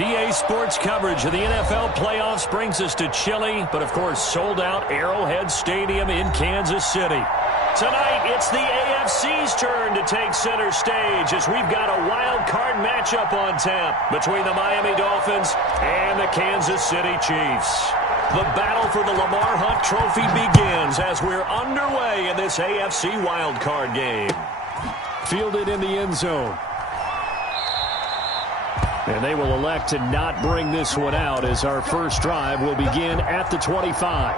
EA Sports coverage of the NFL playoffs brings us to chilly, but of course sold-out Arrowhead Stadium in Kansas City. Tonight, it's the AFC's turn to take center stage as we've got a wild card matchup on tap between the Miami Dolphins and the Kansas City Chiefs. The battle for the Lamar Hunt Trophy begins as we're underway in this AFC wild card game. Fielded in the end zone. And they will elect to not bring this one out as our first drive will begin at the 25.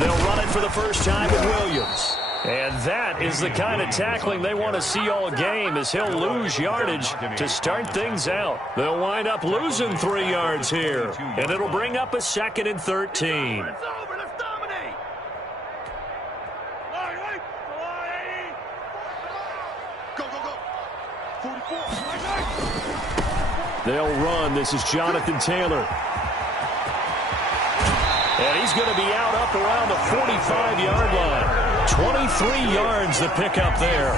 They'll run it for the first time with Williams. And that is the kind of tackling they want to see all game as he'll lose yardage to start things out. They'll wind up losing 3 yards here. And it'll bring up a 2nd and 13. They'll run. This is Jonathan Taylor. And he's going to be out up around the 45-yard line. 23 yards the pickup there.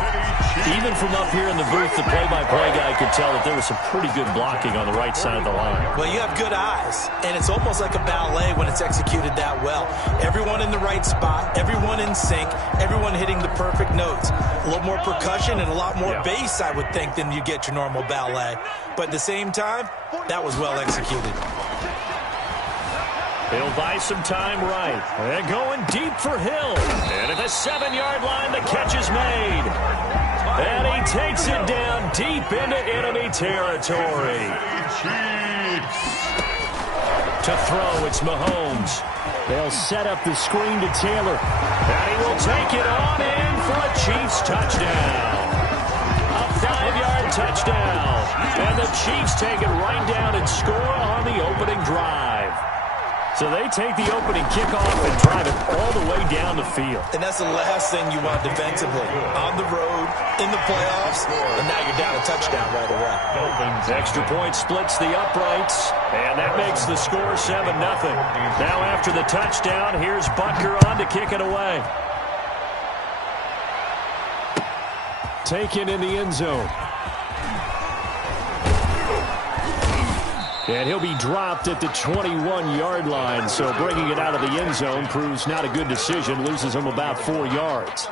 Even from up here in the booth, the play-by-play guy could tell that there was some pretty good blocking on the right side of the line. Well, you have good eyes, and it's almost like a ballet when it's executed that well. Everyone in the right spot, everyone in sync, everyone hitting the perfect notes. A little more percussion and a lot more bass, I would think, than you get your normal ballet. But at the same time, that was well executed. He'll buy some time right. And going deep for Hill. And at the 7-yard line, the catch is made. And he takes it down deep into enemy territory. To throw, it's Mahomes. They'll set up the screen to Taylor. And he will take it on in for a Chiefs touchdown. A 5-yard touchdown. And the Chiefs take it right down and score on the opening drive. So they take the opening kickoff and drive it all the way down the field. And that's the last thing you want defensively. On the road, in the playoffs, and now you're down a touchdown right away. Extra point splits the uprights, and that makes the score 7-0. Now after the touchdown, here's Butker on to kick it away. Taken in the end zone. And he'll be dropped at the 21-yard line, so bringing it out of the end zone proves not a good decision, loses him about 4 yards.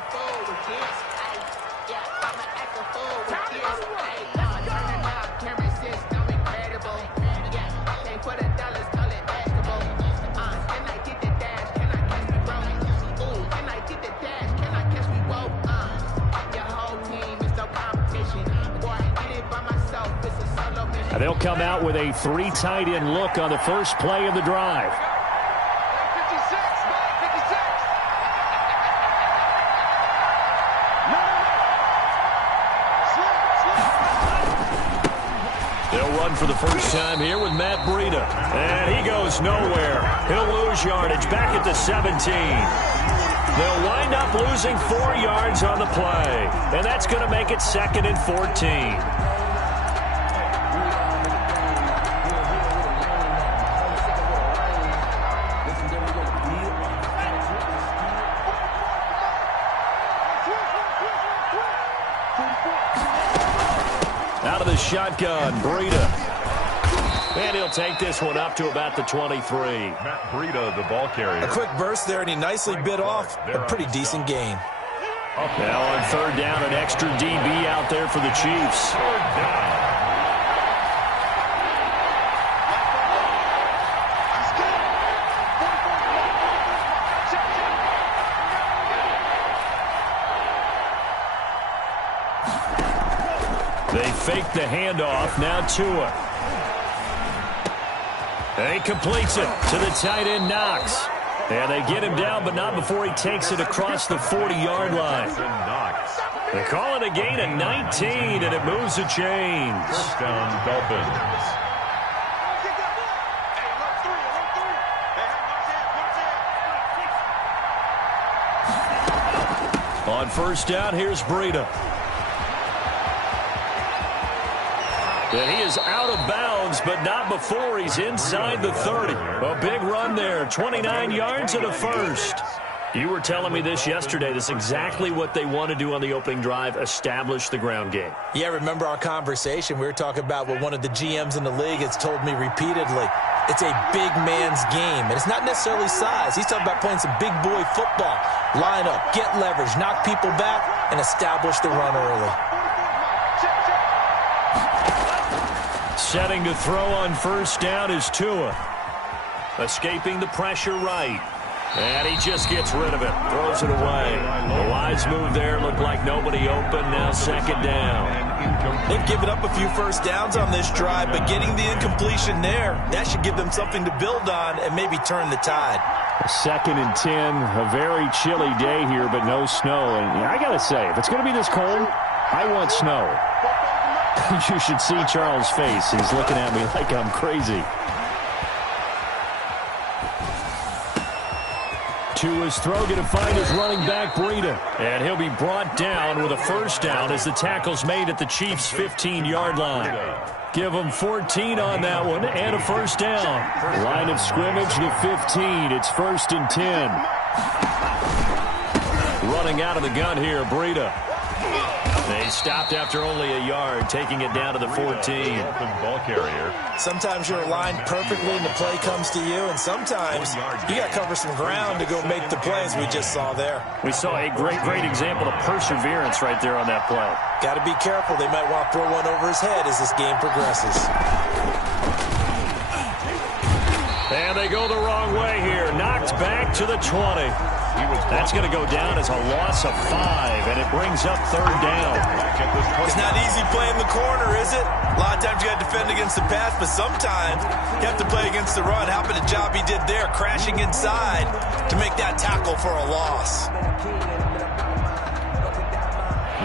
They'll come out with a 3 tight end look on the first play of the drive. They'll run for the first time here with Matt Breida. And he goes nowhere. He'll lose yardage back at the 17. They'll wind up losing 4 yards on the play. And that's going to make it 2nd and 14. Out of the shotgun, Breida. And he'll take this one up to about the 23. Matt Breida, the ball carrier. A quick burst there, and he nicely bit off a pretty decent gain. Now on 3rd down, an extra DB out there for the Chiefs. 3rd down. They fake the handoff, now Tua. And he completes it to the tight end, Knox. And they get him down, but not before he takes it across the 40-yard line. They call it a gain of 19, and it moves the chains. First down, Dolphins. On first down, here's Breida. And he is out of bounds, but not before he's inside the 30. A big run there, 29 yards and a first. You were telling me this yesterday. This is exactly what they want to do on the opening drive, establish the ground game. Yeah, remember our conversation? We were talking about what one of the GMs in the league has told me repeatedly. It's a big man's game, and it's not necessarily size. He's talking about playing some big boy football. Line up, get leverage, knock people back, and establish the run early. Setting to throw on first down is Tua. Escaping the pressure right. And he just gets rid of it. Throws it away. The wise move there. Looked like nobody open. Now second down. They've given up a few first downs on this drive, but getting the incompletion there, that should give them something to build on and maybe turn the tide. 2nd and 10. A very chilly day here, but no snow. And I got to say, if it's going to be this cold, I want snow. You should see Charles' face. He's looking at me like I'm crazy. Tua's throw going to find his running back, Breida. And he'll be brought down with a first down as the tackle's made at the Chiefs' 15-yard line. Give them 14 on that one and a first down. Line of scrimmage to 15. It's 1st and 10. Running out of the gun here, Breida. They stopped after only a yard, taking it down to the 14. Ball carrier. Sometimes you're aligned perfectly and the play comes to you, and sometimes you got to cover some ground to go make the plays we just saw there. We saw a great example of perseverance right there on that play. Got to be careful. They might want to throw one over his head as this game progresses. And they go the wrong way here. Knocked back to the 20. That's going to go down as a loss of 5, and it brings up 3rd down. It's not easy playing the corner, is it? A lot of times you got to defend against the pass, but sometimes you have to play against the run. How about the job he did there, crashing inside to make that tackle for a loss.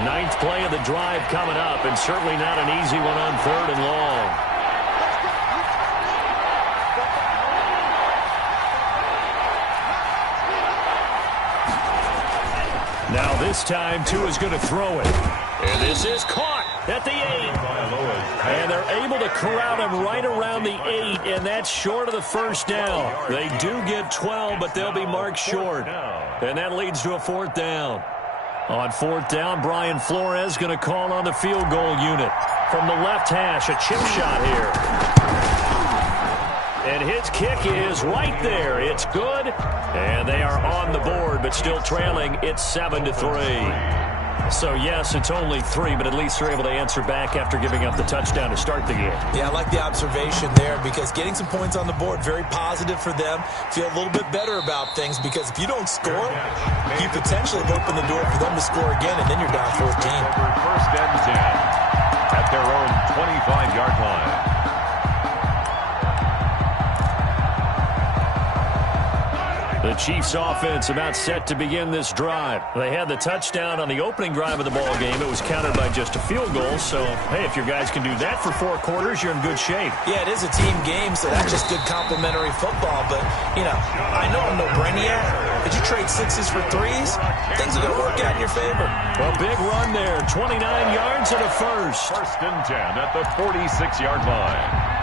9th play of the drive coming up, and certainly not an easy one on 3rd and long. Now this time, Tua's going to throw it. And this is caught at the 8. And they're able to corral him right around the 8, and that's short of the first down. They do get 12, but they'll be marked short. And that leads to a 4th down. On 4th down, Brian Flores going to call on the field goal unit. From the left hash, a chip shot here. And his kick is right there. It's good. And they are on the board, but still trailing. It's 7-3. So, yes, it's only 3, but at least they're able to answer back after giving up the touchdown to start the game. Yeah, I like the observation there because getting some points on the board, very positive for them. Feel a little bit better about things because if you don't score, you potentially open the door for them to score again, and then you're down 14. 1st and 10 at their own 25-yard line. The Chiefs offense about set to begin this drive. They had the touchdown on the opening drive of the ball game. It was countered by just a field goal. So, hey, if your guys can do that for 4 quarters, you're in good shape. Yeah, it is a team game, so that's just good complimentary football. But, you know, I know I'm no brainiac. Did you trade 6s for 3s? Things are going to work out in your favor. Well, big run there. 29 yards and a first. 1st and 10 at the 46-yard line.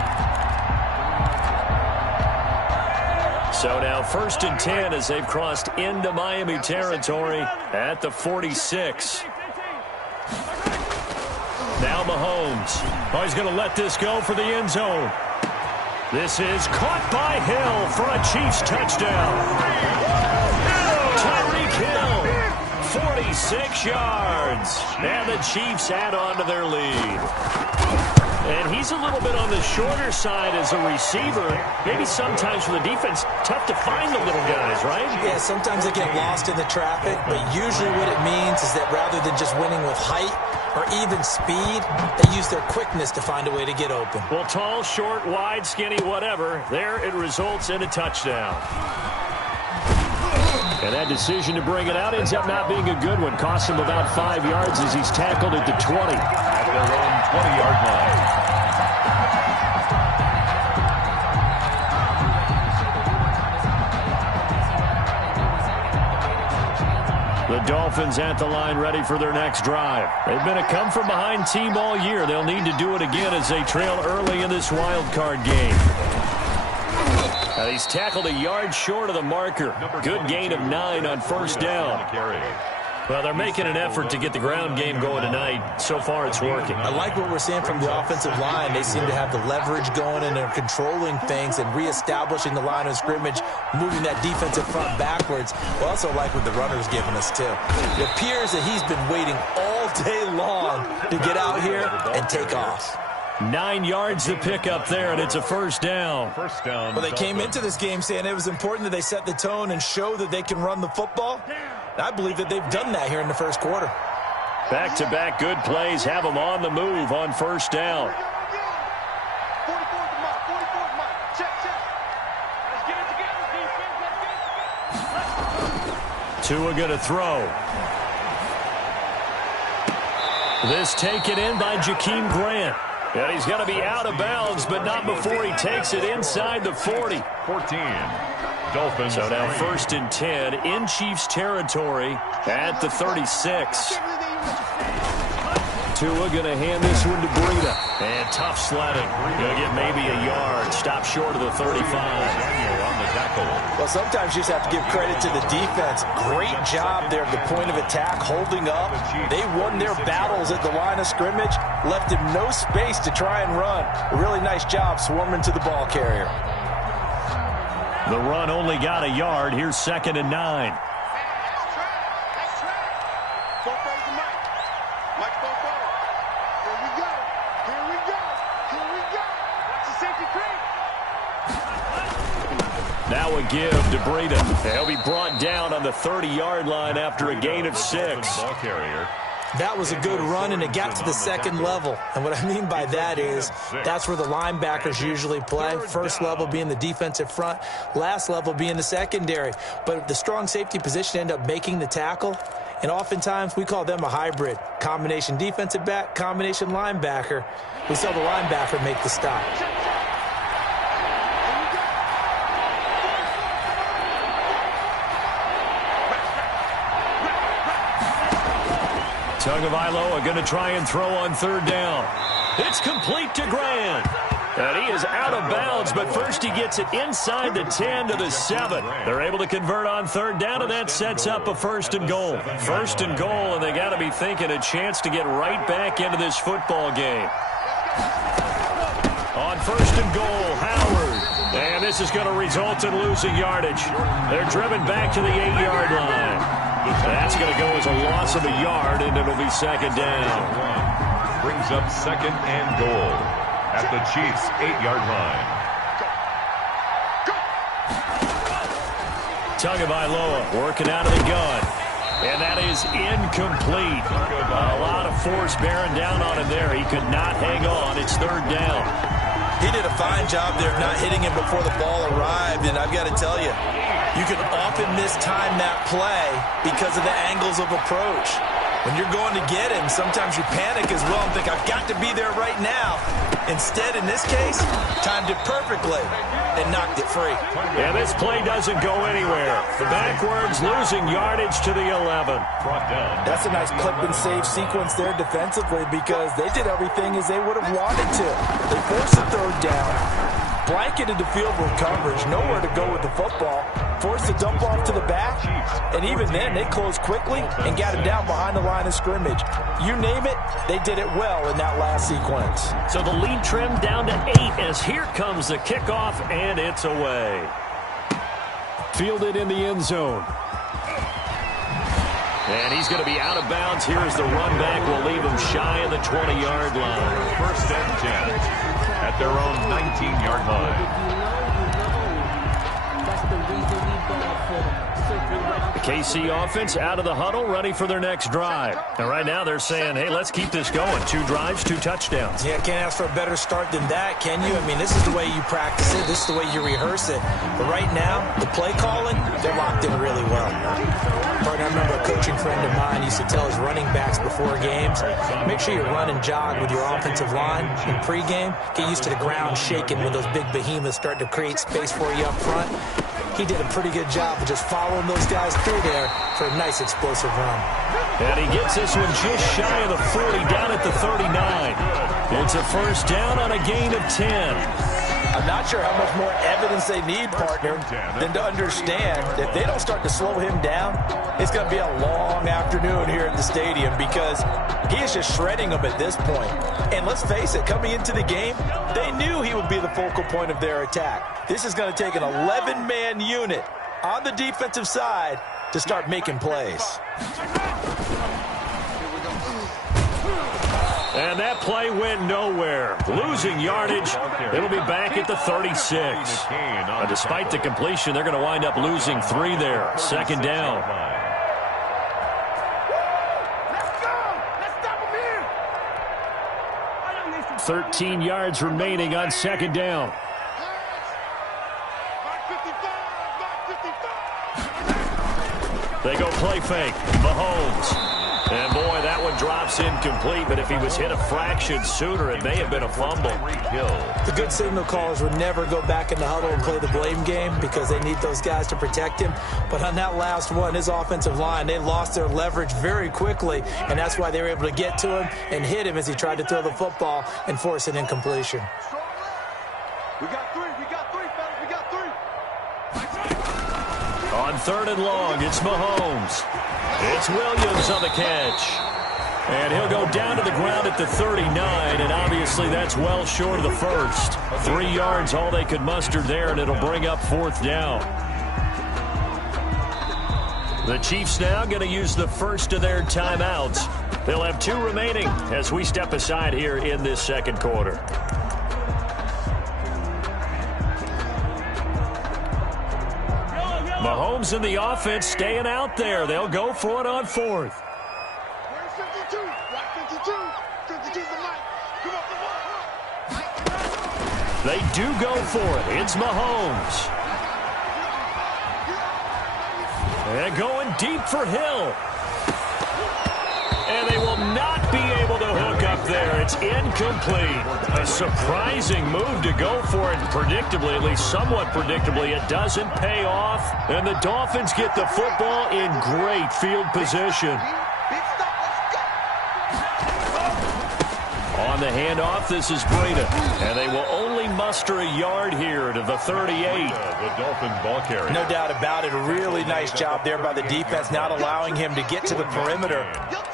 So now 1st and 10 as they've crossed into Miami territory at the 46. Now Mahomes. Oh, he's going to let this go for the end zone. This is caught by Hill for a Chiefs touchdown. Tyreek Hill, 46 yards. And the Chiefs add on to their lead. And he's a little bit on the shorter side as a receiver. Maybe sometimes for the defense, tough to find the little guys, right? Yeah, sometimes they get lost in the traffic, but usually what it means is that rather than just winning with height or even speed, they use their quickness to find a way to get open. Well, tall, short, wide, skinny, whatever, there it results in a touchdown. And that decision to bring it out ends up not being a good one. Costs him about 5 yards as he's tackled at the 20. At their own 20-yard line. The Dolphins at the line ready for their next drive. They've been a come-from-behind team all year. They'll need to do it again as they trail early in this wild card game. Now he's tackled a yard short of the marker. Good gain of 9 on first down. Well, they're making an effort to get the ground game going tonight. So far, it's working. I like what we're seeing from the offensive line. They seem to have the leverage going, and they're controlling things and reestablishing the line of scrimmage, moving that defensive front backwards. I also like what the runner's giving us, too. It appears that he's been waiting all day long to get out here and take off. 9 yards to pick up there, and it's a first down. Well, they came into this game saying it was important that they set the tone and show that they can run the football. I believe that they've done that here in the first quarter. Back-to-back good plays have them on the move on first down. Tua going to throw. This taken in by Jakeem Grant. And he's going to be out of bounds, but not before he takes it inside the 40. 14. Dolphins. So now 1st and 10 in Chiefs territory at the 36. Tua going to hand this one to Breida. And tough sledding. Going to get maybe a yard. Stop short of the 35. On the tackle. Well, sometimes you just have to give credit to the defense. Great job there at the point of attack, holding up. They won their battles at the line of scrimmage, left him no space to try and run. A really nice job swarming to the ball carrier. The run only got a yard. Here's 2nd and 9. Now a give to Breida. He'll be brought down on the 30-yard line after a gain of 6. Ball carrier. That was a good run, and it got to the second level. And what I mean by that is that's where the linebackers usually play. First level being the defensive front, last level being the secondary. But the strong safety position ended up making the tackle, and oftentimes we call them a hybrid. Combination defensive back, combination linebacker. We saw the linebacker make the stop. Tagovailoa going to try and throw on 3rd down. It's complete to Grant. And he is out of bounds, but first he gets it inside the 10 to the 7. They're able to convert on 3rd down, and that sets up a 1st and goal. 1st and goal, and they got to be thinking a chance to get right back into this football game. On 1st and goal, Howard. And this is going to result in losing yardage. They're driven back to the 8-yard line. That's going to go as a loss of a yard, and it'll be 2nd down. Brings up 2nd and goal at the Chiefs' 8-yard line. Tagovailoa working out of the gun. And that is incomplete. A lot of force bearing down on him there. He could not hang on. It's 3rd down. He did a fine job there of not hitting him before the ball arrived, and I've got to tell you, you can often mistime that play because of the angles of approach. When you're going to get him, sometimes you panic as well and think, I've got to be there right now. Instead, in this case, timed it perfectly and knocked it free. Yeah, this play doesn't go anywhere. Backwards, losing yardage to the 11. That's a nice clip and save sequence there defensively because they did everything as they would have wanted to. They forced a 3rd down, blanketed the field with coverage, nowhere to go with the football, forced the dump off to the back, and even then they closed quickly and got him down behind the line of scrimmage. You name it, they did it well in that last sequence. So the lead trimmed down to 8 as here comes the kickoff, and it's away. Fielded in the end zone. And he's going to be out of bounds. Here is the run back. Will leave him shy of the 20-yard line. 1st and 10 at their own 19-yard line. The KC offense out of the huddle, ready for their next drive. And right now they're saying, hey, let's keep this going. 2 drives, 2 touchdowns. Yeah, can't ask for a better start than that, can you? I mean, this is the way you practice it. This is the way you rehearse it. But right now, the play calling, they're locked in really well. I remember a coaching friend of mine used to tell his running backs before games, make sure you run and jog with your offensive line in pregame. Get used to the ground shaking when those big behemoths start to create space for you up front. He did a pretty good job of just following those guys through there for a nice explosive run. And he gets this one just shy of the 40, down at the 39. It's a 1st down on a gain of 10. I'm not sure how much more evidence they need, partner, than to understand that if they don't start to slow him down, it's going to be a long afternoon here at the stadium because he is just shredding them at this point. And let's face it, coming into the game, they knew he would be the focal point of their attack. This is going to take an 11-man unit on the defensive side to start making plays. And that play went nowhere. Losing yardage. It'll be back at the 36. Despite the completion, they're going to wind up losing 3 there. Second down. 13 yards remaining on second down. They go play fake. Mahomes. And, boy, that one drops incomplete, but if he was hit a fraction sooner, it may have been a fumble. The good signal callers would never go back in the huddle and play the blame game because they need those guys to protect him. But on that last one, his offensive line, they lost their leverage very quickly, and that's why they were able to get to him and hit him as he tried to throw the football and force an incompletion. We got three, fellas, we got 3. On third and long, it's Mahomes. It's Williams on the catch. And he'll go down to the ground at the 39, and obviously that's well short of the first. 3 yards, all they could muster there, and it'll bring up fourth down. The Chiefs now going to use the first of their timeouts. They'll have 2 remaining as we step aside here in this second quarter. Mahomes and the offense staying out there. They'll go for it on fourth. Where's 52? Right, 52. 52's the mic. Come on. They do go for it. It's Mahomes. And going deep for Hill. And they will not be able to hook up there. It's incomplete. A surprising move to go for it. Predictably, at least somewhat predictably, it doesn't pay off. And the Dolphins get the football in great field position. On the handoff, this is Breida. And they will only muster a yard here to the 38. The Dolphin ball carrier. No doubt about it. A really nice job there by the defense, not allowing him to get to the perimeter.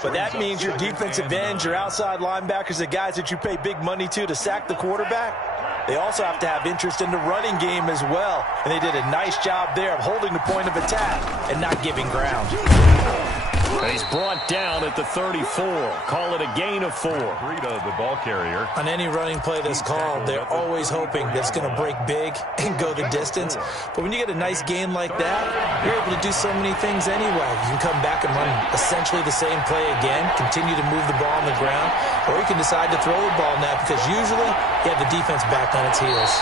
But that means your defensive ends, your outside linebackers, the guys that you pay big money to sack the quarterback, they also have to have interest in the running game as well. And they did a nice job there of holding the point of attack and not giving ground. He's brought down at the 34. Call it a gain of 4. Breida, the ball carrier. On any running play that's called, they're always hoping that it's going to break big and go the distance. But when you get a nice gain like that, you're able to do so many things anyway. You can come back and run essentially the same play again, continue to move the ball on the ground, or you can decide to throw the ball now because usually you have the defense back on its heels.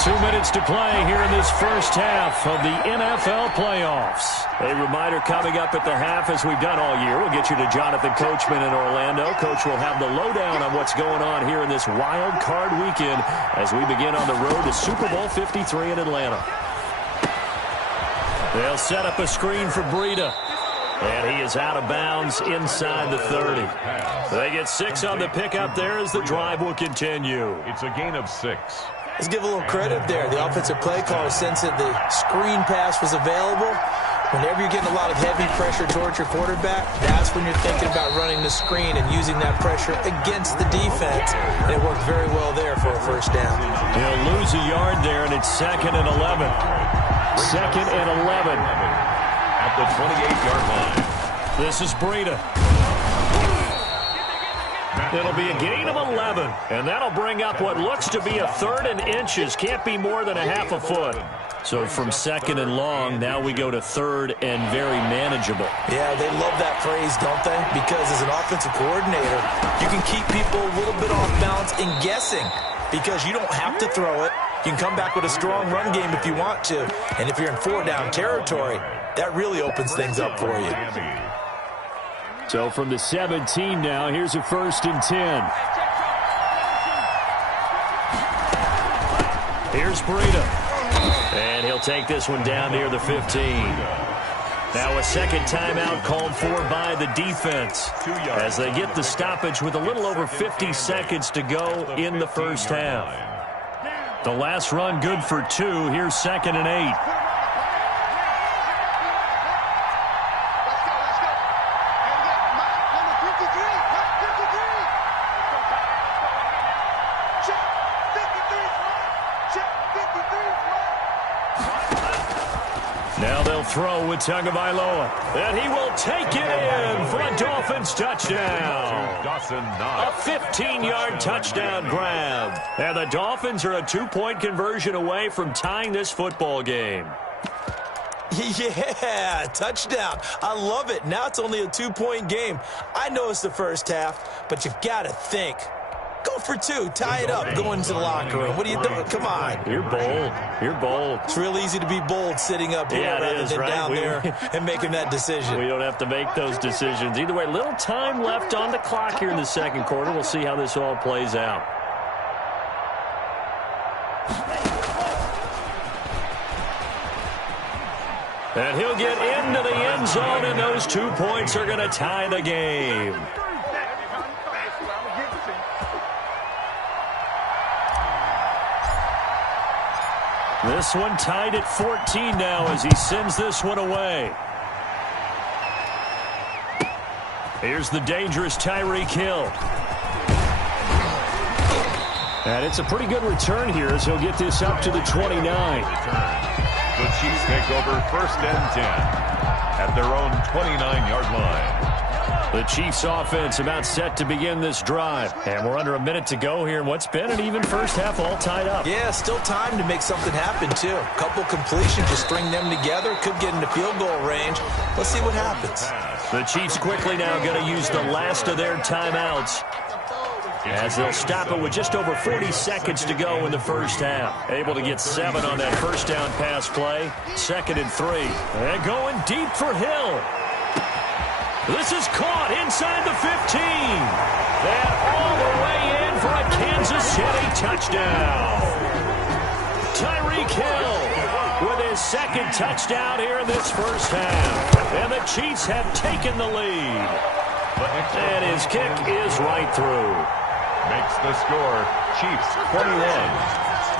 2 minutes to play here in this first half of the NFL playoffs. A reminder coming up at the half, as we've done all year, we'll get you to Jonathan Coachman in Orlando. Coach will have the lowdown on what's going on here in this wild card weekend as we begin on the road to Super Bowl 53 in Atlanta. They'll set up a screen for Breida. And he is out of bounds inside the 30. They get 6 on the pickup there as the drive will continue. It's a gain of 6. Let's give a little credit there. The offensive play caller, since that the screen pass was available, whenever you're getting a lot of heavy pressure towards your quarterback, that's when you're thinking about running the screen and using that pressure against the defense. And it worked very well there for a first down. He'll lose a yard there, and it's 2nd and 11. 2nd and 11. At the 28-yard line. This is Breida. It'll be a gain of 11, and that'll bring up what looks to be a 3rd and inches. Can't be more than a half a foot. So from 2nd and long, now we go to 3rd and very manageable. Yeah, they love that phrase, don't they? Because as an offensive coordinator, you can keep people a little bit off balance and guessing because you don't have to throw it. You can come back with a strong run game if you want to. And if you're in 4-down territory, that really opens things up for you. So from the 17 now, here's a 1st and 10. Here's Breida. And he'll take this one down near the 15. Now a second timeout called for by the defense as they get the stoppage with a little over 50 seconds to go in the first half. The last run good for 2. Here's 2nd and 8. Now they'll throw with Tagovailoa. And he will take it in for a Dolphins touchdown. A 15-yard touchdown grab. And the Dolphins are a 2-point conversion away from tying this football game. Yeah, touchdown. I love it. Now it's only a 2-point game. I know it's the first half, but you've got to think. Go for 2. Tie it up. Go into the locker room. What are you doing? Come on. You're bold. You're bold. It's real easy to be bold sitting up here rather than down there and making that decision. We don't have to make those decisions. Either way, little time left on the clock here in the second quarter. We'll see how this all plays out. And he'll get into the end zone, and those 2 points are going to tie the game. This one tied at 14 now as he sends this one away. Here's the dangerous Tyreek Hill. And it's a pretty good return here as he'll get this up to the 29. The Chiefs take over 1st and 10 at their own 29-yard line. The Chiefs offense about set to begin this drive. And we're under a minute to go here in what's been an even first half, all tied up. Yeah, still time to make something happen, too. A couple completions, just string them together. Could get into field goal range. Let's see what happens. The Chiefs quickly now going to use the last of their timeouts, as they'll stop it with just over 40 seconds to go in the first half. Able to get 7 on that first down pass play. 2nd and 3. And going deep for Hill. This is caught inside the 15. And all the way in for a Kansas City touchdown. Tyreek Hill with his 2nd touchdown here in this first half. And the Chiefs have taken the lead. And his kick is right through. Makes the score Chiefs 21,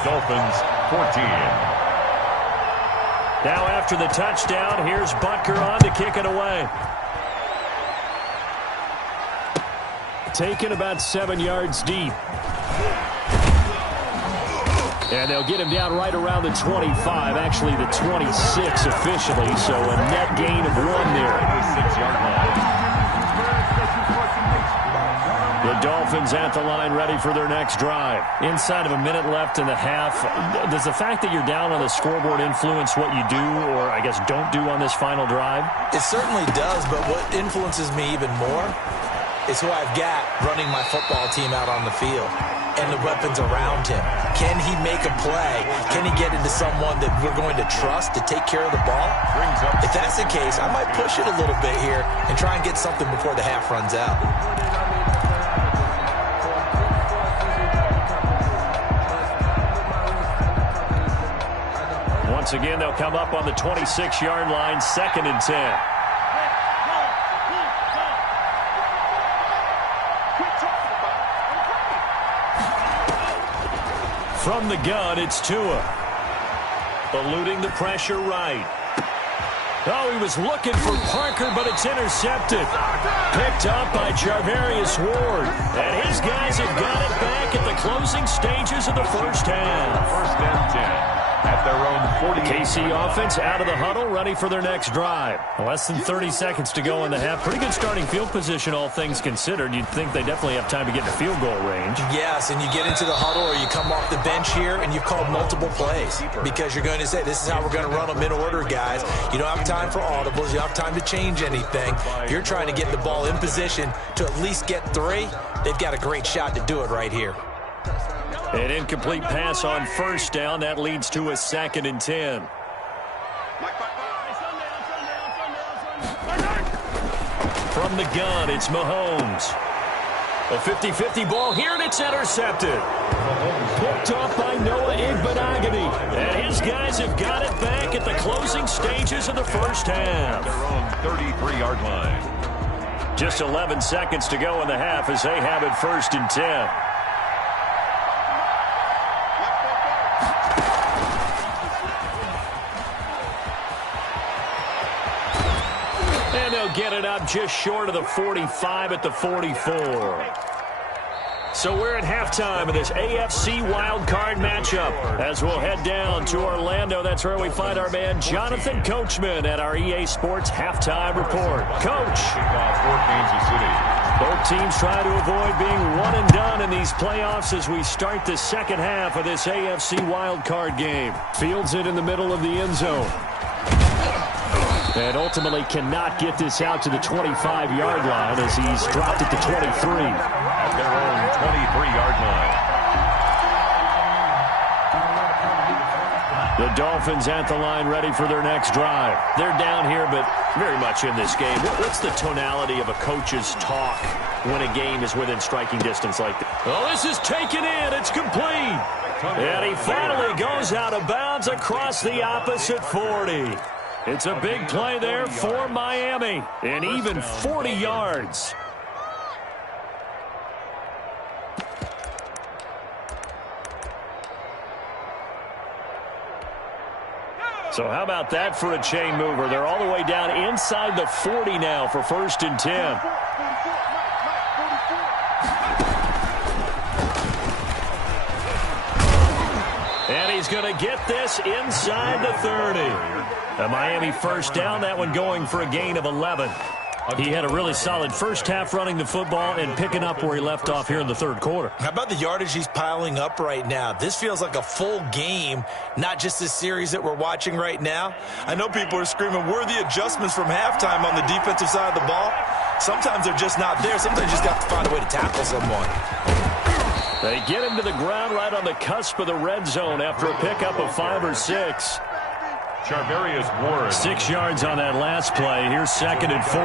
Dolphins 14. Now after the touchdown, here's Butker on to kick it away. Taken about 7 yards deep. And they'll get him down right around the 25, actually the 26 officially, so a net gain of 1 there. The 6-yard line. The Dolphins at the line ready for their next drive. Inside of a minute left in the half, does the fact that you're down on the scoreboard influence what you do, or I guess don't do on this final drive? It certainly does, but what influences me even more is who I've got running my football team out on the field and the weapons around him. Can he make a play? Can he get into someone that we're going to trust to take care of the ball? If that's the case, I might push it a little bit here and try and get something before the half runs out. Once again, they'll come up on the 26-yard line, 2nd and 10. From the gun, it's Tua. Eluding the pressure right. Oh, he was looking for Parker, but it's intercepted. Picked up by Charvarius Ward. And his guys have got it back at the closing stages of the first half. 1st and 10 at their own 40. KC offense out of the huddle, ready for their next drive. Less than 30 seconds to go in the half. Pretty good starting field position, all things considered. You'd think they definitely have time to get to field goal range. Yes, and you get into the huddle or you come off the bench here and you've called multiple plays because you're going to say, this is how we're going to run them in order, guys. You don't have time for audibles. You don't have time to change anything. You're trying to get the ball in position to at least get 3. They've got a great shot to do it right here. An incomplete pass on first down. That leads to a 2nd and 10. From the gun, it's Mahomes. A 50-50 ball here, and it's intercepted. Picked off by Noah Igbenogany. And his guys have got it back at the closing stages of the first half. Their own 33-yard line. Just 11 seconds to go in the half as they have it 1st and 10. will get it up just short of the 45 at the 44. So we're at halftime of this AFC wildcard matchup as we'll head down to Orlando. That's where we find our man Jonathan Coachman at our EA Sports Halftime Report. Coach. Both teams try to avoid being one and done in these playoffs as we start the second half of this AFC wildcard game. Fields it in the middle of the end zone. And ultimately cannot get this out to the 25-yard line as he's dropped at the 23. At their own 23-yard line. The Dolphins at the line ready for their next drive. They're down here, but very much in this game. What's the tonality of a coach's talk when a game is within striking distance like that? Well, this is taken in. It's complete. And he finally goes out of bounds across the opposite 40. It's a big play there for Miami, and even 40 yards. So how about that for a chain mover? They're all the way down inside the 40 now for 1st and 10. And he's going to get this inside the 30. A Miami first down, that one going for a gain of 11. He had a really solid first half running the football and picking up where he left off here in the third quarter. How about the yardage he's piling up right now? This feels like a full game, not just this series that we're watching right now. I know people are screaming, where are the adjustments from halftime on the defensive side of the ball? Sometimes they're just not there. Sometimes you just got to find a way to tackle someone. They get him to the ground right on the cusp of the red zone after a pickup of 5 or 6. Charvarius Ward. 6 yards on that last play. Here's 2nd and 4.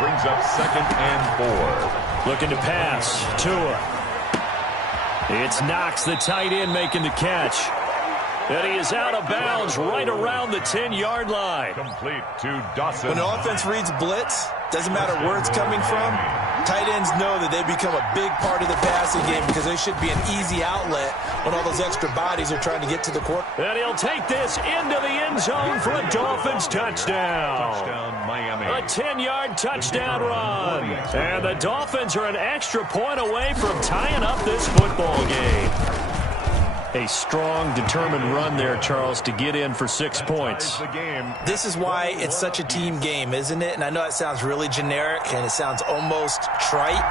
Brings up 2nd and 4. Looking to pass. Tua. It's Knox, the tight end, making the catch. And he is out of bounds right around the 10-yard line. Complete to Dawson. When the offense reads blitz, doesn't matter where it's coming from, tight ends know that they become a big part of the passing game because they should be an easy outlet when all those extra bodies are trying to get to the court. And he'll take this into the end zone for a Dolphins touchdown. Touchdown, Miami. A 10-yard touchdown run. And the Dolphins are an extra point away from tying up this football game. A strong, determined run there, Charles, to get in for 6 points. This is why it's such a team game, isn't it? And I know it sounds really generic and it sounds almost trite,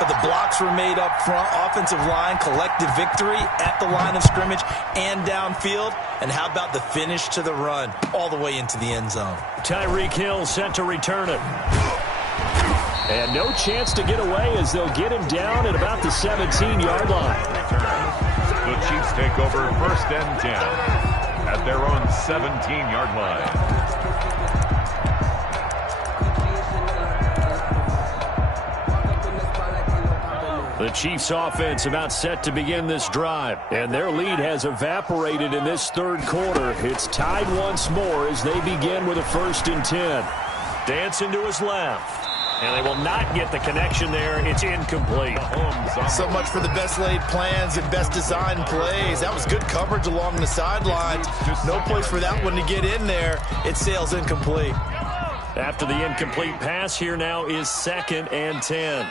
but the blocks were made up front, offensive line, collective victory at the line of scrimmage and downfield. And how about the finish to the run all the way into the end zone? Tyreek Hill set to return it. And no chance to get away as they'll get him down at about the 17-yard line. The Chiefs take over 1st and 10 at their own 17-yard line. The Chiefs offense about set to begin this drive, and their lead has evaporated in this third quarter. It's tied once more as they begin with a 1st and 10. Dancing to his left. And they will not get the connection there. It's incomplete. So much for the best laid plans and best designed plays. That was good coverage along the sidelines. No place for that one to get in there. It sails incomplete. After the incomplete pass, here now is 2nd and 10.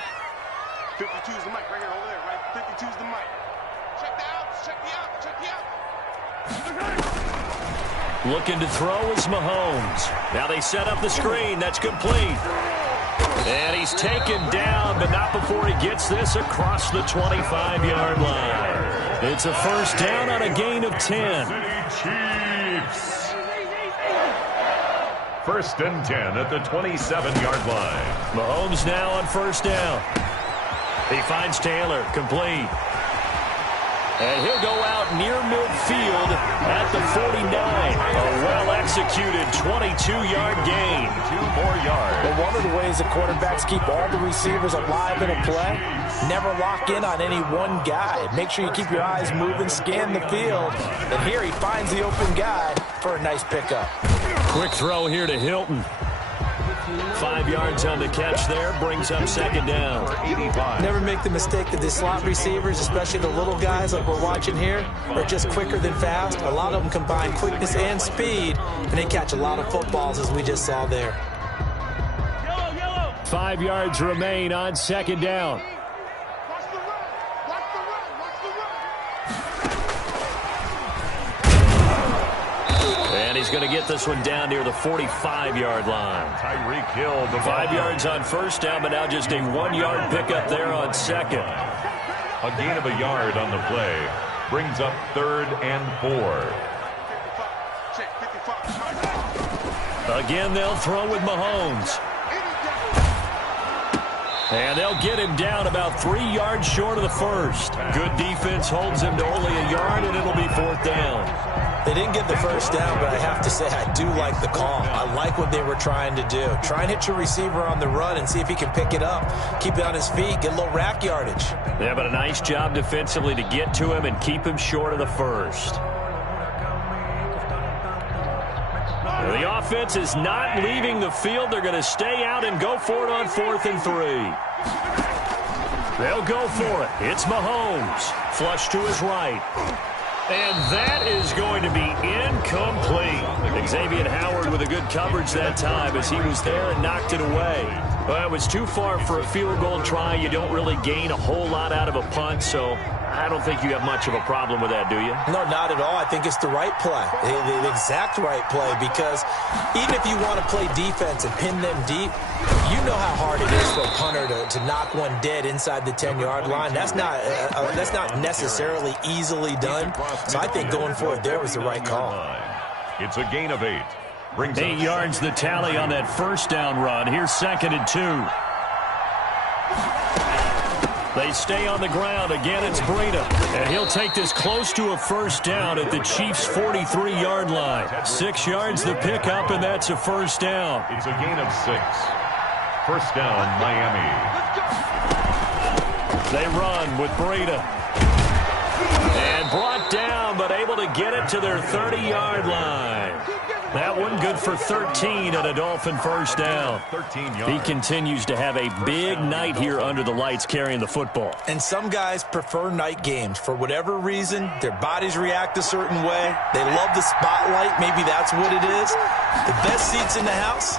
52's the mic right here over there, right? 52's the mic. Check the outs, check the outs, check the outs. Looking to throw is Mahomes. Now they set up the screen. That's complete. And he's taken down, but not before he gets this across the 25-yard line. It's a first down on a gain of 10. Chiefs. 1st and 10 at the 27-yard line. Mahomes now on 1st down. He finds Taylor, complete. And he'll go out near midfield at the 49. A well-executed 22-yard gain. 2 more yards. But one of the ways the quarterbacks keep all the receivers alive in a play, never lock in on any one guy. Make sure you keep your eyes moving, scan the field. And here he finds the open guy for a nice pickup. Quick throw here to Hilton. 5 yards on the catch there, brings up 2nd down. Never make the mistake that the slot receivers, especially the little guys like we're watching here, are just quicker than fast. A lot of them combine quickness and speed, and they catch a lot of footballs as we just saw there. 5 yards remain on second down. Watch the run. Watch the run. Watch the run. And he's going to get this one down near the 45-yard line. Tyreek Hill, the 5 yards on first down, but now just a 1-yard pickup there on second. A gain of a yard on the play brings up 3rd and 4. Check 55. Again, they'll throw with Mahomes. And they'll get him down about 3 yards short of the first. Good defense holds him to only a yard, and it'll be 4th down. They didn't get the first down, but I have to say I do like the call. I like what they were trying to do. Try and hit your receiver on the run and see if he can pick it up. Keep it on his feet, get a little rack yardage. Yeah, but a nice job defensively to get to him and keep him short of the first. The offense is not leaving the field. They're going to stay out and go for it on 4th and 3. They'll go for it. It's Mahomes. Flush to his right. And that is going to be incomplete. Xavier Howard with a good coverage that time as he was there and knocked it away. Well, it was too far for a field goal try. You don't really gain a whole lot out of a punt, so I don't think you have much of a problem with that, do you? No, not at all. I think it's the right play, the exact right play, because even if you want to play defense and pin them deep, you know how hard it is for a punter to knock one dead inside the 10-yard line. That's not necessarily easily done. So I think going for it there was the right call. It's a gain of 8. 8 yards the tally on that first down run. Here's 2nd and 2. They stay on the ground. Again, it's Breida. And he'll take this close to a first down at the Chiefs' 43-yard line. 6 yards the pickup, and that's a first down. It's a gain of 6. First down, Miami. They run with Breida. And brought down, but able to get it to their 30-yard line. That one good for 13 and a Dolphin first down. 13 yards. He continues to have a big night here under the lights carrying the football. And some guys prefer night games. For whatever reason, their bodies react a certain way. They love the spotlight. Maybe that's what it is. The best seats in the house,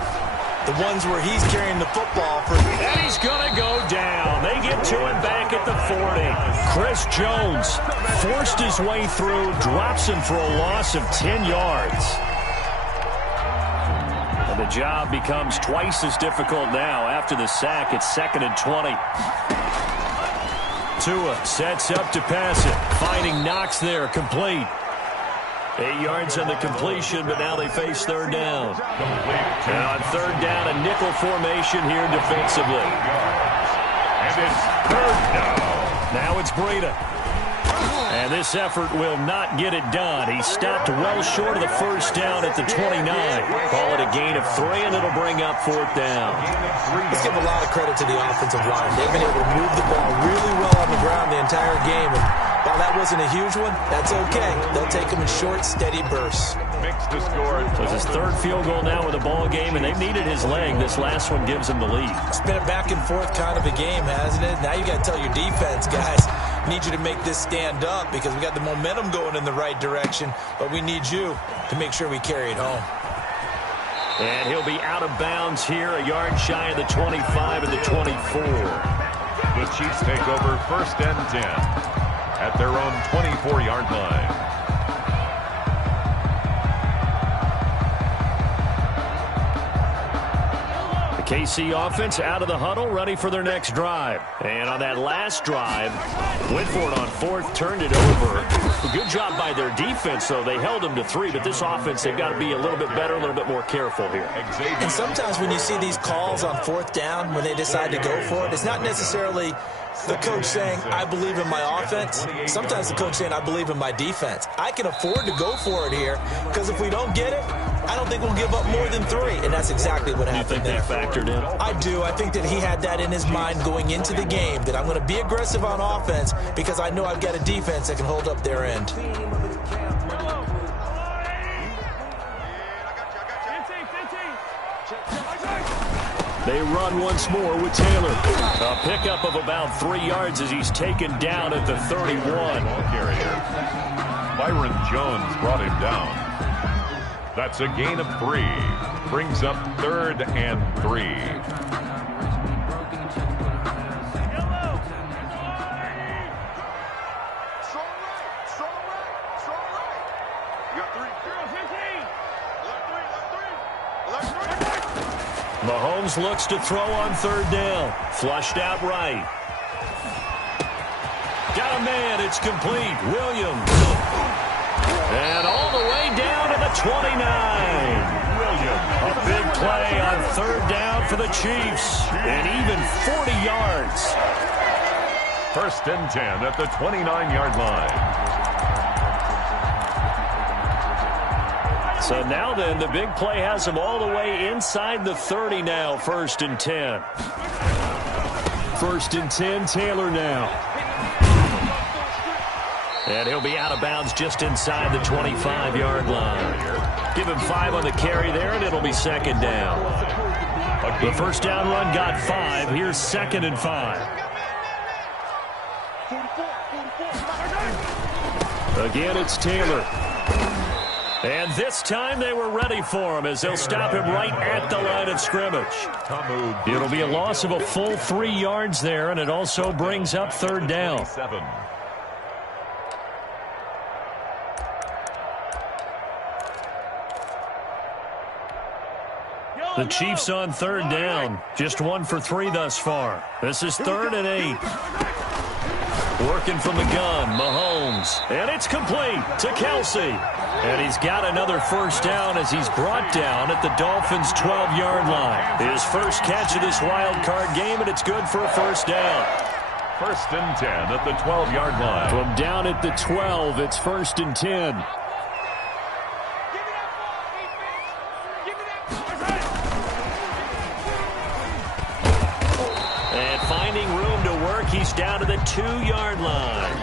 the ones where he's carrying the football. And he's going to go down. They get to him back at the 40. Chris Jones forced his way through, drops him for a loss of 10 yards. And the job becomes twice as difficult now. After the sack, it's 2nd and 20. Tua sets up to pass it. Finding Knox there, complete. 8 yards on the completion, but now they face 3rd down. And on 3rd down, a nickel formation here defensively. And it's 3rd down. Now it's Breida. And this effort will not get it done. He stopped well short of the first down at the 29. Call it a gain of 3, and it'll bring up 4th down. Let's give a lot of credit to the offensive line. They've been able to move the ball really well on the ground the entire game. And while that wasn't a huge one, that's okay. They'll take them in short, steady bursts. Mixed to score. So it's his 3rd field goal now with a ball game, and they've needed his leg. This last one gives him the lead. It's been a back and forth kind of a game, hasn't it? Now you got to tell your defense, guys, need you to make this stand up because we got the momentum going in the right direction, but we need you to make sure we carry it home. And he'll be out of bounds here, a yard shy of the 25 and the 24. The Chiefs take over 1st and 10 at their own 24-yard line. KC offense out of the huddle, ready for their next drive. And on that last drive, went for it on 4th, turned it over. A good job by their defense, though. They held them to 3, but this offense, they've got to be a little bit better, a little bit more careful here. And sometimes when you see these calls on 4th down, when they decide to go for it, it's not necessarily the coach saying, I believe in my offense. Sometimes the coach saying, I believe in my defense. I can afford to go for it here because if we don't get it, I don't think we'll give up more than 3, and that's exactly what happened there. You think they factored in? I do. I think that he had that in his mind going into the game, that I'm going to be aggressive on offense because I know I've got a defense that can hold up their end. They run once more with Taylor. A pickup of about 3 yards as he's taken down at the 31. Ball carrier. Byron Jones brought him down. That's a gain of 3. Brings up 3rd and 3. Mahomes looks to throw on 3rd down. Flushed out right. Got a man. It's complete. Williams. And all the way down to the 29. Williams. A big play on 3rd down for the Chiefs. And even 40 yards. 1st and 10 at the 29-yard line. So now then, the big play has him all the way inside the 30 now. 1st and 10. 1st and 10, Taylor now. And he'll be out of bounds just inside the 25-yard line. Give him 5 on the carry there, and it'll be 2nd down. The 1st down run got 5. Here's 2nd and 5. Again, it's Taylor. And this time they were ready for him as they'll stop him right at the line of scrimmage. It'll be a loss of a full 3 yards there, and it also brings up 3rd down. The Chiefs on 3rd down. Just 1 for 3 thus far. This is 3rd and 8. Working from the gun, Mahomes. And it's complete to Kelsey. And he's got another 1st down as he's brought down at the Dolphins' 12-yard line. His first catch of this wild card game, and it's good for a 1st down. 1st and 10 at the 12-yard line. From down at the 12, it's 1st and 10. Finding room to work, he's down to the 2-yard line.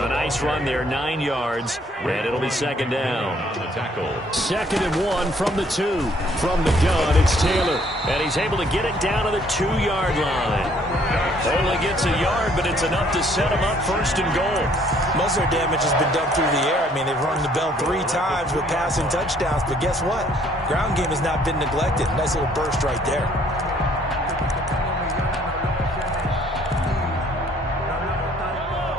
A nice run there, 9 yards, and it'll be 2nd down. 2nd and 1 from the 2. From the gun, it's Taylor, and he's able to get it down to the 2-yard line. Only gets a yard, but it's enough to set him up 1st and goal. Most of their damage has been done through the air. I mean, they've rung the bell 3 times with passing touchdowns, but guess what? Ground game has not been neglected. Nice little burst right there.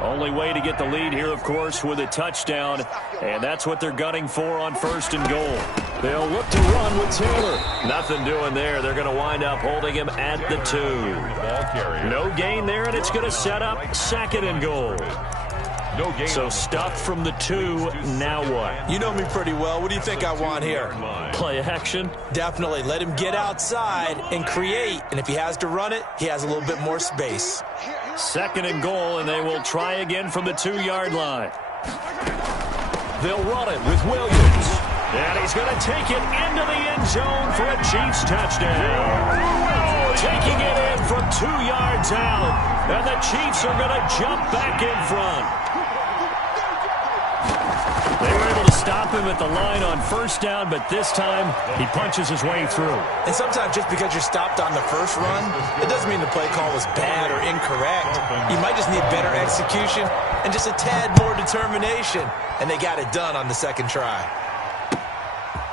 Only way to get the lead here, of course, with a touchdown, and that's what they're gunning for on 1st and goal. They'll look to run with Taylor. Nothing doing there. They're going to wind up holding him at the 2. No gain there, and it's going to set up 2nd and goal. No gain. So stopped from the 2. Now what? You know me pretty well. What do you think I want here? Play action? Definitely. Let him get outside and create, and if he has to run it, he has a little bit more space. 2nd and goal, and they will try again from the 2-yard line. They'll run it with Williams. And he's going to take it into the end zone for a Chiefs touchdown. Taking it in from 2 yards out. And the Chiefs are going to jump back in front. They were able to stop him at the line on 1st down, but this time he punches his way through. And sometimes just because you're stopped on the first run, it doesn't mean the play call was bad or incorrect. You might just need better execution and just a tad more determination. And they got it done on the 2nd try.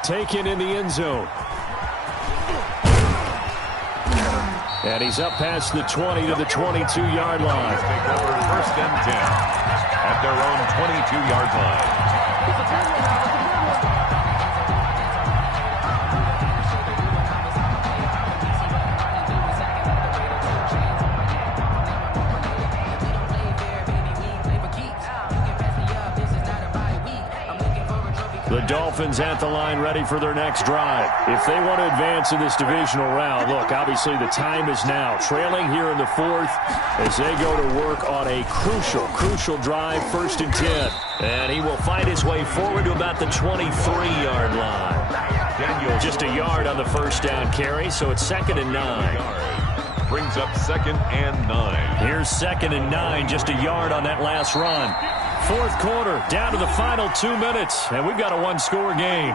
Taken in the end zone. And he's up past the 20 to the 22-yard line. Take over 1st and 10 at their own 22-yard line. The Dolphins at the line ready for their next drive. If they want to advance in this divisional round, look, obviously the time is now. Trailing here in the 4th as they go to work on a crucial drive, 1st and 10. And he will find his way forward to about the 23-yard line. Just a yard on the 1st down carry, so it's 2nd and 9. Brings up 2nd and 9. Here's 2nd and 9, just a yard on that last run. 4th quarter, down to the final 2 minutes, and we've got a 1-score game.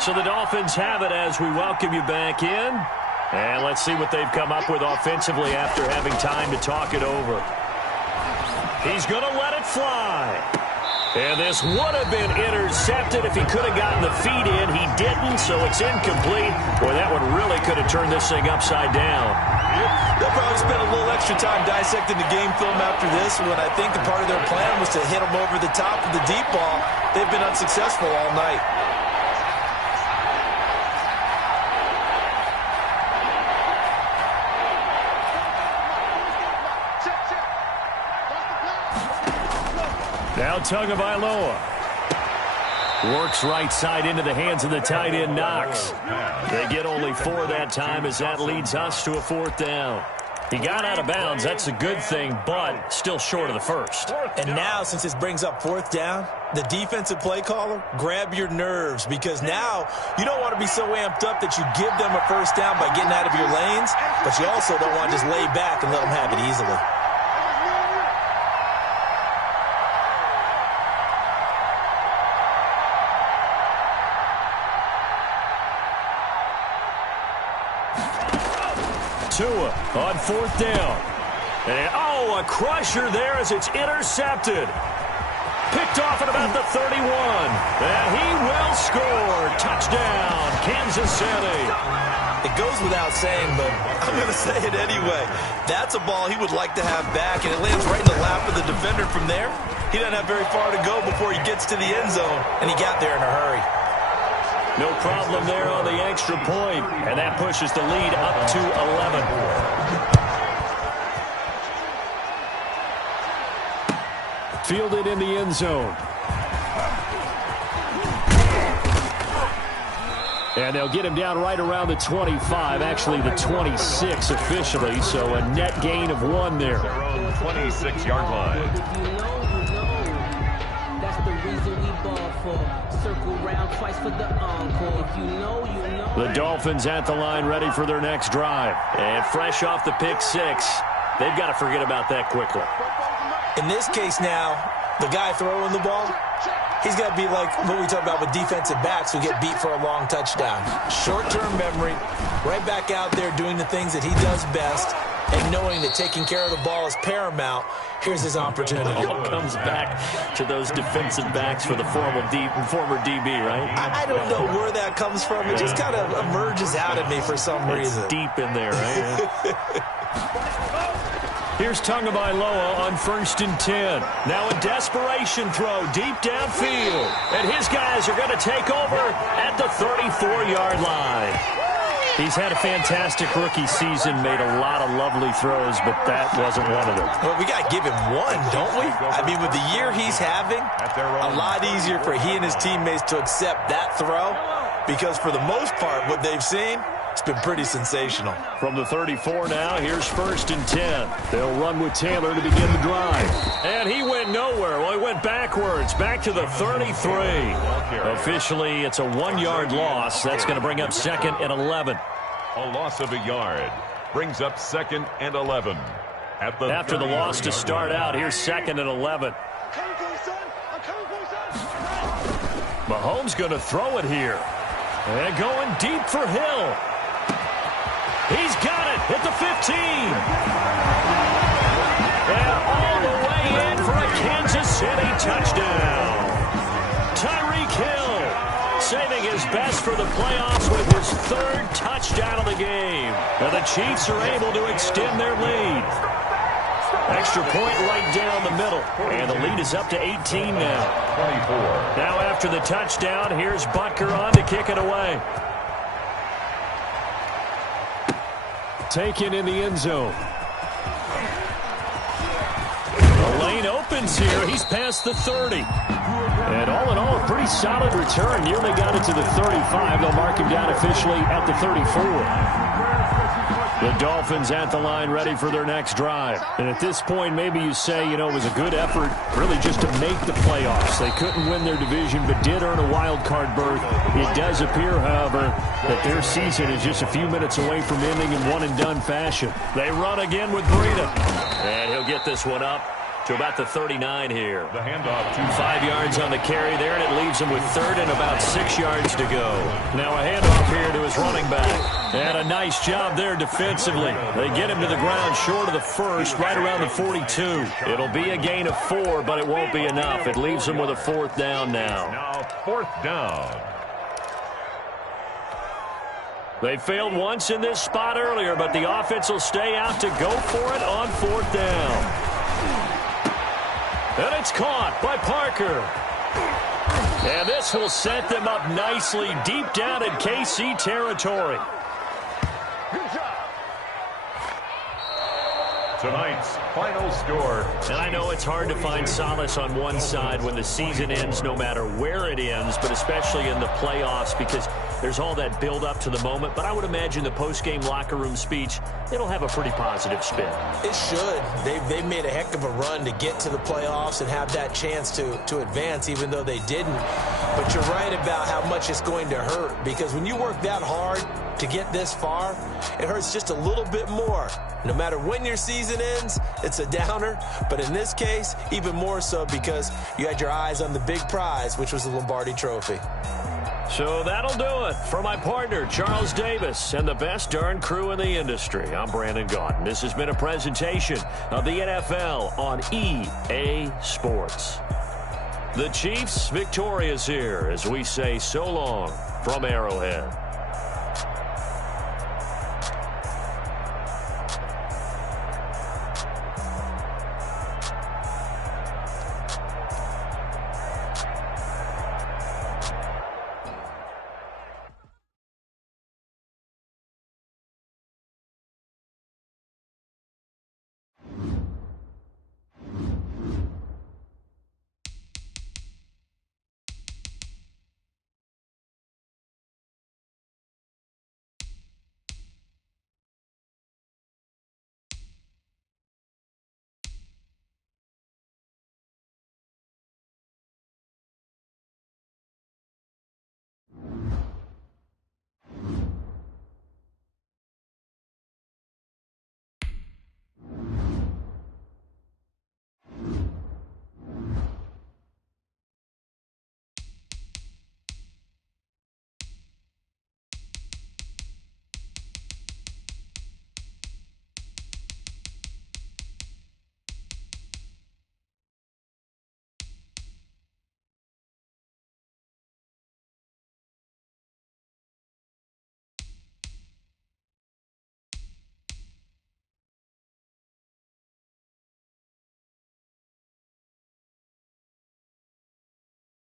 So the Dolphins have it as we welcome you back in. And let's see what they've come up with offensively after having time to talk it over. He's going to let it fly. And this would have been intercepted if he could have gotten the feet in. He didn't, so it's incomplete. Boy, that one really could have turned this thing upside down. They'll probably spend a little extra time dissecting the game film after this when I think the part of their plan was to hit them over the top of the deep ball. They've been unsuccessful all night. Now Tagovailoa works right side into the hands of the tight end Knox. They get only 4 that time as that leads us to a 4th down. He got out of bounds. That's a good thing, but still short of the first. And now, since this brings up 4th down, the defensive play caller, grab your nerves, because now you don't want to be so amped up that you give them a first down by getting out of your lanes, but you also don't want to just lay back and let them have it easily. Tua on 4th down. And, a crusher there as it's intercepted. Picked off at about the 31. And he will score. Touchdown, Kansas City. It goes without saying, but I'm going to say it anyway. That's a ball he would like to have back, and it lands right in the lap of the defender from there. He doesn't have very far to go before he gets to the end zone, and he got there in a hurry. No problem there on the extra point, and that pushes the lead up to 11. Fielded in the end zone. And they'll get him down right around the 25, actually the 26 officially, so a net gain of 1 there. Their own 26-yard line. That's the reason we ball for. Circle round twice for the encore. If you know, you know. The Dolphins at the line, ready for their next drive. And fresh off the pick 6, they've got to forget about that quickly. In this case now, the guy throwing the ball, he's got to be like what we talk about with defensive backs who get beat for a long touchdown. Short-term memory, right back out there doing the things that he does best, and knowing that taking care of the ball is paramount. Here's his opportunity. It all comes back to those defensive backs for the former DB, right? I don't know where that comes from. It just kind of emerges out of me for some reason. It's deep in there, right? Here's Tagovailoa on 1st and 10. Now a desperation throw deep downfield. And his guys are going to take over at the 34-yard line. He's had a fantastic rookie season, made a lot of lovely throws, but that wasn't one of them. Well, we got to give him one, don't we? I mean, with the year he's having, a lot easier for he and his teammates to accept that throw, because for the most part, what they've seen, it's been pretty sensational. From the 34 now, here's 1st and 10. They'll run with Taylor to begin the drive. And he went nowhere. Well, he went backwards, back to the 33. Officially, it's a 1-yard loss. That's going to bring up 2nd and 11. A loss of a yard brings up 2nd and 11. After the loss to start out, here's 2nd and 11. Mahomes going to throw it here. And going deep for Hill. He's got it at the 15. And all the way in for a Kansas City touchdown. Tyreek Hill saving his best for the playoffs with his 3rd touchdown of the game. And the Chiefs are able to extend their lead. Extra point right down the middle. And the lead is up to 18 now. 24. Now after the touchdown, here's Butker on to kick it away. Taken in the end zone. The lane opens here. He's past the 30. And all in all, a pretty solid return. Nearly got it to the 35. They'll mark him down officially at the 34. The Dolphins at the line ready for their next drive. And at this point, maybe you say, it was a good effort really just to make the playoffs. They couldn't win their division but did earn a wild card berth. It does appear, however, that their season is just a few minutes away from ending in one-and-done fashion. They run again with Breida. And he'll get this one up to about the 39 here. The handoff to 5 yards on the carry there, and it leaves him with third and about 6 yards to go. Now a handoff here to his running back. And a nice job there defensively. They get him to the ground short of the first, right around the 42. It'll be a gain of 4, but it won't be enough. It leaves him with a 4th down now. now 4th down. They failed once in this spot earlier, but the offense will stay out to go for it on 4th down. And it's caught by Parker. And this will set them up nicely deep down in KC territory. Tonight's final score. And I know it's hard to find solace on one side when the season ends, no matter where it ends, but especially in the playoffs, because there's all that build up to the moment. But I would imagine the post-game locker room speech, it'll have a pretty positive spin. It should. They've made a heck of a run to get to the playoffs and have that chance to advance, even though they didn't. But you're right about how much it's going to hurt, because when you work that hard to get this far, it hurts just a little bit more. No matter when your season ends, it's a downer. But in this case, even more so because you had your eyes on the big prize, which was the Lombardi Trophy. So that'll do it. For my partner, Charles Davis, and the best darn crew in the industry, I'm Brandon Gaudin. This has been a presentation of the NFL on EA Sports. The Chiefs victorious here as we say so long from Arrowhead.